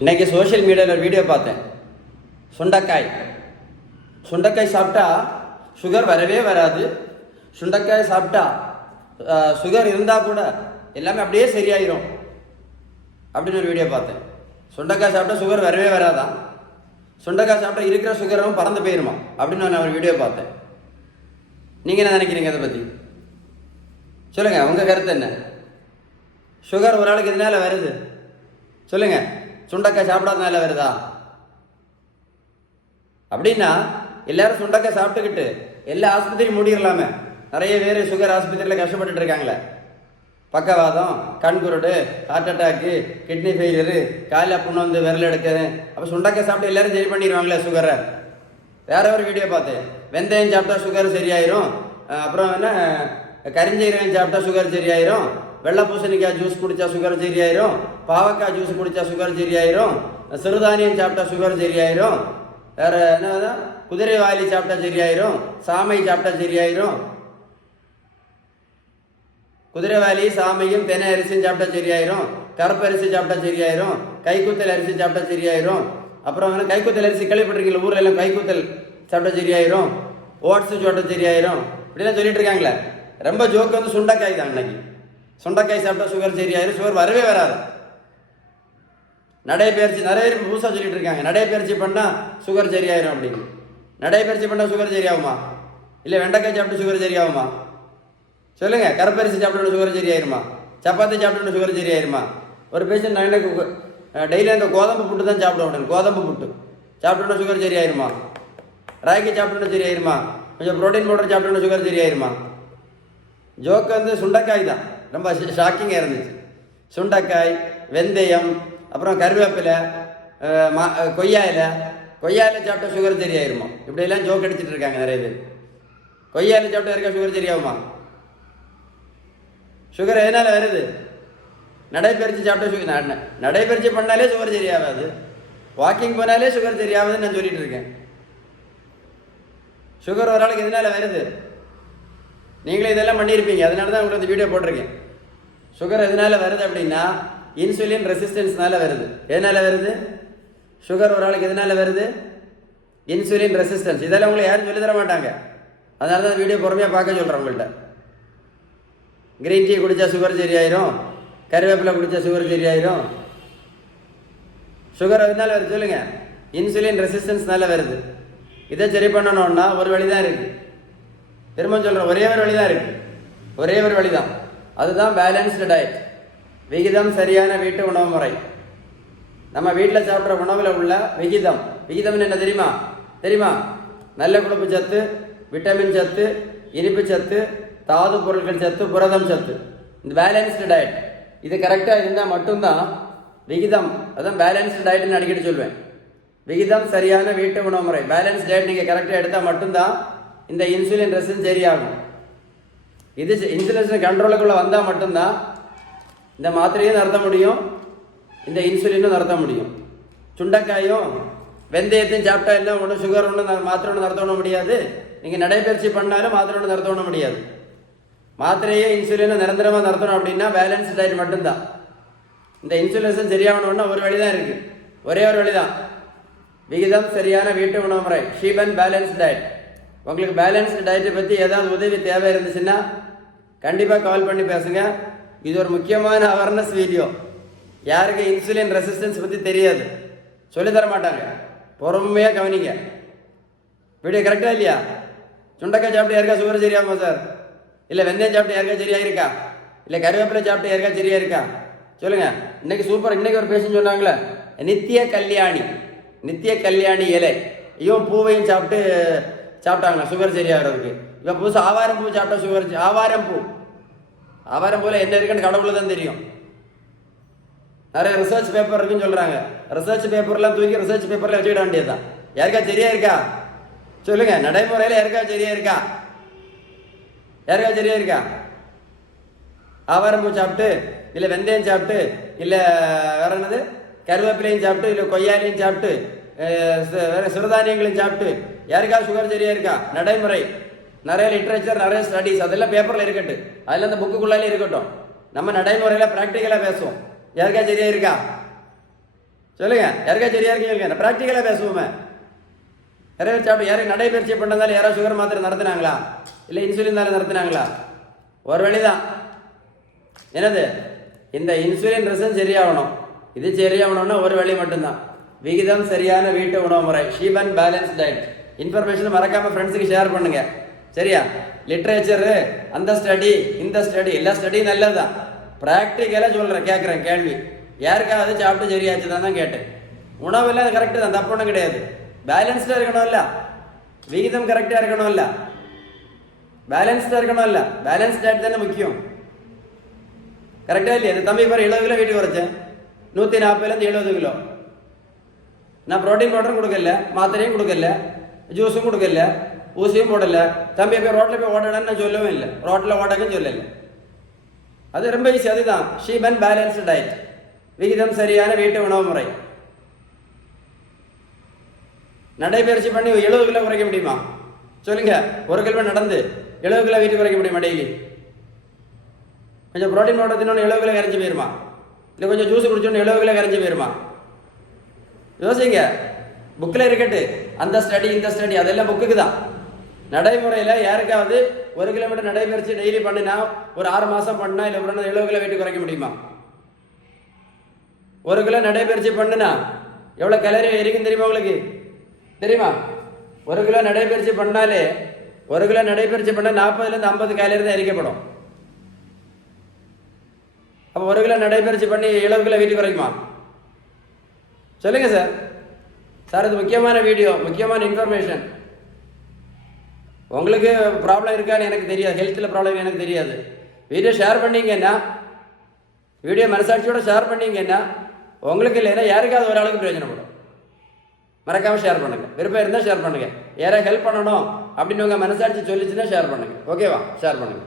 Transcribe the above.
இன்றைக்கி சோஷியல் மீடியாவில் ஒரு வீடியோ பார்த்தேன். சுண்டைக்காய் சாப்பிட்டா சுகர் வரவே வராது. சுண்டைக்காய் சாப்பிட்டா சுகர் இருந்தால் கூட எல்லாமே அப்படியே சரியாயிரும் அப்படின்னு ஒரு வீடியோ பார்த்தேன். சுண்டைக்காய் சாப்பிட்டா சுகர் வரவே வராதான். சுண்டைக்காய் சாப்பிட்டா இருக்கிற சுகரும் பறந்து போயிருமா அப்படின்னு நான் ஒரு வீடியோ பார்த்தேன். நீங்கள் என்ன நினைக்கிறீங்க அதை பற்றி? சொல்லுங்கள், உங்கள் கருத்து என்ன? சுகர் ஒரு ஆளுக்கு இதனால வருது சொல்லுங்கள். சுண்டைக்காய் சாப்பிடாதனால வருதா? அப்படின்னா எல்லாரும் சுண்டைக்காய் சாப்பிட்டுக்கிட்டு எல்லா ஆஸ்பத்திரியும் மூடிடலாமே. நிறைய பேர் சுகர் ஆஸ்பத்திரியில் கஷ்டப்பட்டுட்டு இருக்காங்களே. பக்கவாதம், கண்குருடு, ஹார்ட் அட்டாக்கு, கிட்னி ஃபெயிலியரு, காலையில் புண்ணு வந்து விரல் எடுக்குது. அப்போ சுண்டைக்காய் சாப்பிட்டு எல்லாரும் சரி பண்ணிடுவாங்களே சுகரை. வேற ஒரு வீடியோ பார்த்தேன். வெந்தயம் சாப்பிட்டா சுகர் சரியாயிரும். அப்புறம் என்ன கரிஞ்சீரகம் சாப்பிட்டா சுகர் சரியாயிரும். வெள்ளை பூசணிக்காய் ஜூஸ் குடித்தா சுகர் சரியாயிரும். பாவக்காய் ஜூஸ் குடித்தா சுகர் சரியாயிரும். சிறுதானியம் சாப்பிட்டா சுகர் சரியாயிரும். வேற என்ன, குதிரைவாலி சாப்பிட்டா சரியாயிரும். சாமை சாப்பிட்டா சரியாயிரும். குதிரைவாலி சாமையும் தென்னை அரிசியும் சாப்பிட்டா சரியாயிரும். கருப்பு அரிசி சாப்பிட்டா சரியாயிரும். கைக்குத்தல் அரிசி சாப்பிட்டா சரியாயிரும். அப்புறம் வந்து கைக்குத்தல் அரிசி கேள்விப்பட்டிருக்கீங்களா? ஊரில் எல்லாம் கைக்குத்தல் சாப்பிட்டா சரியாயிரும். ஓட்ஸு சாப்பிட்டா சரியாயிரும். இப்படிலாம் சொல்லிட்டு இருக்காங்களே. ரொம்ப ஜோக்கு வந்து சுண்டைக்காய் தான். இன்னைக்கு சுண்டைக்காய் சாப்பிட்டா சுகர் சரியாயிரும். சுகர் வரவே வராது. நடைப்பயிற்சி நிறைய பேர் புதுசாக சொல்லிட்டு இருக்காங்க. நடைப்பயிற்சி பண்ணால் சுகர் சரியாயிரும் அப்படின்னு. நடைப்பயிற்சி பண்ணால் சுகர் சரியாகுமா? இல்லை வெண்டைக்காய் சாப்பிட்டு சுகர் சரியாகுமா? சொல்லுங்கள். கருப்பரிசி சாப்பிட்டு சுகர் சரியாயிருமா? சப்பாத்தி சாப்பிட்டு சுகர் சரியாயிருமா? ஒரு பேஷண்ட் நான் எனக்கு டெய்லி அந்த கோதம்பு புட்டு தான் சாப்பிடுவேன். கோதம்பு புட்டு சாப்பிட்டோன்னா சுகர் சரியாயிருமா? ராகி சாப்பிட்டோன்னா சரியாயிருமா? கொஞ்சம் ப்ரோட்டீன் பவுடர் சாப்பிட்டோன்னா சுகர் சரியாயிருமா? ஜோக்கு வந்து சுண்டைக்காய் தான். ரொம்ப ஷாக்கிங்காக இருந்துச்சு. சுண்டைக்காய், வெந்தயம், அப்புறம் கருவேப்பிலை, கொய்யா இலை சாப்பிட்டா சுகர் சரியாயிருமா? இப்படியெல்லாம் ஜோக் அடிச்சுட்டு இருக்காங்க நிறைய பேர். கொய்யா இலை சாப்பிட்டா இருக்கா சுகர் சரியாகுமா? சுகர் எதனால் வருது? நடைப்பயிற்சி சாப்பிட்டா சுகர். நடைப்பயிற்சி பண்ணாலே சுகர் சரியாகாது. வாக்கிங் போனாலே சுகர் சரியாகுதுன்னு நான் சொல்லிட்டு இருக்கேன். சுகர் ஒரு ஆளுக்கு எதனால் வருது? நீங்களே இதெல்லாம் பண்ணியிருப்பீங்க. அதனால தான் உங்களுக்கு இந்த வீடியோ போட்டிருக்கேன். சுகர் எதனால் வருது அப்படின்னா இன்சுலின் ரெசிஸ்டன்ஸ்னால வருது. எதனால் வருது? சுகர் ஒரு ஆளுக்கு எதனால் வருது? Insulin resistance. இதெல்லாம் உங்களுக்கு யாரும் சொல்லி தர மாட்டாங்க. அதனால தான் வீடியோ பொறுமையாக பார்க்க சொல்கிறேன் உங்கள்கிட்ட. கிரீன் டீ குடித்தா சுகர் சரியாயிரும். கருவேப்பிலை குடித்தா சுகர் சரியாயிரும். சுகர் எதனால் வருது சொல்லுங்கள்? இன்சுலின் ரெசிஸ்டன்ஸ்னால வருது. இதை சரி பண்ணணும்னா ஒரு வழி தான் இருக்குது. திரும்ப சொல்கிறேன், ஒரே ஒரு வழி தான் இருக்குது. ஒரே ஒரு வழி தான். அதுதான் பேலன்ஸ்டு டயட். விகிதம் சரியான வீட்டு உணவு முறை. நம்ம வீட்டில் சாப்பிட்ற உணவில் உள்ள விகிதம். விகிதம்னு என்ன தெரியுமா? நல்ல கொழுப்பு சத்து, விட்டமின் சத்து, இனிப்பு சத்து, தாது பொருட்கள் சத்து, புரதம் சத்து. இந்த பேலன்ஸ்டு டயட் இது கரெக்டாக இருந்தால் மட்டும்தான் விகிதம். அதான் பேலன்ஸ்டு டயட்னு அடிக்கடி சொல்லுவேன். விகிதம் சரியான வீட்டு உணவு முறை, பேலன்ஸ் டயட் நீங்கள் கரெக்டாக எடுத்தால் மட்டும்தான் இந்த இன்சுலின் ரெசிஸ்டன்ஸ் சரியாகும். இது இன்சுலின் கண்ட்ரோலுக்குள்ளே வந்தால் மட்டும்தான் இந்த மாத்திரையும் நடத்த முடியும், இந்த இன்சுலினும் நடத்த முடியும். சுண்டைக்காயும் வெந்தயத்தையும் சாப்பிட்டா என்ன ஒன்றும் சுகர் ஒன்றும் மாத்திரை ஒன்று நடத்த முடியாது. நீங்கள் நடைபயிற்சி பண்ணாலும் மாத்திரை ஒன்று நடத்த முடியாது. மாத்திரையே இன்சுலினும் நிரந்தரமாக நடத்தணும் அப்படின்னா பேலன்ஸ் டயட் மட்டும்தான். இந்த இன்சுலின் சரியாகணும்னா ஒரு வழி தான் இருக்குது. ஒரே ஒரு வழி தான். விகிதம் சரியான வீட்டு உணவு முறை, ஷீபன் பேலன்ஸ் டயட். உங்களுக்கு பேலன்ஸ் டயட்டை பற்றி ஏதாவது உதவி தேவை இருந்துச்சுன்னா கண்டிப்பாக கால் பண்ணி பேசுங்க. இது ஒரு முக்கியமான அவேர்னஸ் வீடியோ. யாருக்கு இன்சுலின் ரெசிஸ்டன்ஸ் பற்றி தெரியாது, சொல்லித்தர மாட்டாங்க. பொறுமையாக கவனிங்க. வீடியோ கரெக்டாக இல்லையா? சுண்டைக்காய் சாப்பிட்டு யாருக்கா சுகர் சரியாகுமா சார்? இல்லை வெந்தயம் சாப்பிட்டு யாருக்கா சரியாக இருக்கா? இல்லை கருவேப்பிலை சாப்பிட்டு யாருக்கா சரியாக இருக்கா? சொல்லுங்கள். இன்றைக்கி சூப்பர். இன்றைக்கி ஒரு பேஷண்ட் சொன்னாங்களே, நித்திய கல்யாணி இலை ஐயும் பூவையும் சாப்பிட்டாங்களா சுகர் சரியாகிறதுக்கு. இப்போ புதுசாக ஆவாரம் பூ சாப்பிட்டா சுகர். ஆவாரம் பூவில் என்ன இருக்குன்னு கடவுளுக்கு தான் தெரியும். நிறைய ரிசர்ச் பேப்பர் இருக்குன்னு சொல்கிறாங்க. ரிசர்ச் பேப்பர்லாம் தூக்கி ரிசர்ச் பேப்பரில் வச்சுக்கிட வேண்டியது தான். யாருக்கா சரியா இருக்கா சொல்லுங்கள். நடைமுறையில் யாருக்கா சரியா இருக்கா? ஆவாரம் பூ சாப்பிட்டு, இல்லை வெந்தயம் சாப்பிட்டு, இல்லை வேற என்னது கருவேப்பிலையும் சாப்பிட்டு, இல்லை கொய்யாலையும் சாப்பிட்டு, வேற சிறுதானியங்களையும் சாப்பிட்டு யாருக்காவது சுகர் சரியா இருக்கா? நடைமுறை நிறைய லிட்ரேச்சர், நிறைய ஸ்டடீஸ் அதெல்லாம் பேப்பரில் இருக்கட்டும். அதில் அந்த புக்குக்குள்ளாலே இருக்கட்டும். நம்ம நடைமுறையில் ப்ராக்டிக்கலாக பேசுவோம். யாருக்கா சரியா இருக்கா சொல்லுங்க, யாருக்கா சரியா இருக்கீங்க? ப்ராக்டிக்கலாக பேசுவோமே. நிறைய பேர் சாப்பிட்டு யாரும் நடைபயிற்சி பண்ணதால யாராவது சுகர் மாத்திரை நடத்தினாங்களா? இல்லை இன்சுலின் தானே நடத்தினாங்களா? ஒரு வழிதான். என்னது? இந்த இன்சுலின் ரெசிஸ்டன்ஸ் சரியாகணும். இது சரியாகணும்னா ஒரு வழி மட்டும்தான், விகிதம் சரியான வீட்டு உணவு முறை, ஷீபன் பேலன்ஸ் டயட். இன்ஃபர்மேஷன் மறக்காம ஃப்ரெண்ட்ஸுக்கு ஷேர் பண்ணுங்க. சரியா? லிட்ரேச்சரு, அந்த ஸ்டடி, இந்த ஸ்டடி, எல்லா ஸ்டடியும் நல்லதுதான். ப்ராக்டிக்கலாக சொல்கிறேன், கேட்குறேன் கேள்வி. யாருக்காவது சாப்பிட்டு சரியாச்சு தான் கேட்டேன். உணவு அது கரெக்டு தான், தப்பு ஒன்றும் கிடையாது. பேலன்ஸ்டாக இருக்கணும்ல, விகிதம் கரெக்டாக இருக்கணும்ல, பேலன்ஸ்டாக இருக்கணும்ல. பேலன்ஸ் டயட் தானே முக்கியம். கரெக்டாக இல்லையா? அது தம்பி பாரு 70 கிலோ வீட்டுக்கு குறைச்சேன், 140 70 கிலோ. நான் ப்ரோட்டீன் பவுடரும் கொடுக்கல, மாத்திரையும் கொடுக்கல, ஜூஸும் கொடுக்கல, ஊசியும் போடல. தம்பி போய் ரோட்டில் போய் ஓடணும்னு நான் சொல்லவும் இல்லை, ரோட்டில் ஓடக்கும் சொல்லலை. அது ரொம்ப ஈஸி. அதுதான் ஷீபன் பேலன்ஸ்டு டயட், விகிதம் சரியான வீட்டு உணவு முறை. நடைபயிற்சி பண்ணி 70 கிலோ குறைக்க முடியுமா? சொல்லுங்க. 1 கிலோ நடந்து 70 கிலோ வீட்டு குறைக்க முடியுமா? டெய்லி கொஞ்சம் ப்ரோட்டீன் பவுடர் தின்னு 70 கிலோ கரைஞ்சி போயிருமா? இல்லை கொஞ்சம் ஜூஸ் குடிச்சோன்னு 70 கிலோ கரைஞ்சி போயிருமா? யோசிங்க. புக்கில் இருக்கட்டு, அந்த ஸ்டடி இந்த ஸ்டடி அதெல்லாம் புக்குக்கு தான். நடைமுறையில் யாருக்காவது 1 கிலோமீட்டர் நடைபயிற்சி டெய்லி பண்ணினா, ஒரு 6 மாதம் பண்ணா, இல்லை 70 கிலோ வெயிட் குறைக்க முடியுமா? 1 கிலோ நடைபயிற்சி பண்ணுனா எவ்வளோ கலரி எரிக்கும் தெரியுமா உங்களுக்கு? தெரியுமா? 1 கிலோ நடைபயிற்சி பண்ணாலே, 1 கிலோ நடைபயிற்சி பண்ணால் 40 50 கேலரி தான் எரிக்கப்படும். அப்போ 1 கிலோ நடைபயிற்சி பண்ணி 70 கிலோ வெயிட் குறைக்குமா? சொல்லுங்க சார். சார் இது முக்கியமான வீடியோ, முக்கியமான இன்ஃபர்மேஷன். உங்களுக்கு ப்ராப்ளம் இருக்கான்னு எனக்கு தெரியாது, ஹெல்த்தில் ப்ராப்ளம் எனக்கு தெரியாது. வீடியோ ஷேர் பண்ணீங்கன்னா, வீடியோ மனசாட்சியோட ஷேர் பண்ணீங்கன்னா உங்களுக்கு இல்லைன்னா யாருக்காவது ஒரு ஆளுக்கு பிரயோஜனப்படும். மறக்காமல் ஷேர் பண்ணுங்கள். விருப்பம் இருந்தால் ஷேர் பண்ணுங்கள். யாராவது ஹெல்ப் பண்ணணும் அப்படின்னு உங்கள் மனசாட்சி சொல்லிச்சுன்னா ஷேர் பண்ணுங்கள். ஓகேவா? ஷேர் பண்ணுங்கள்.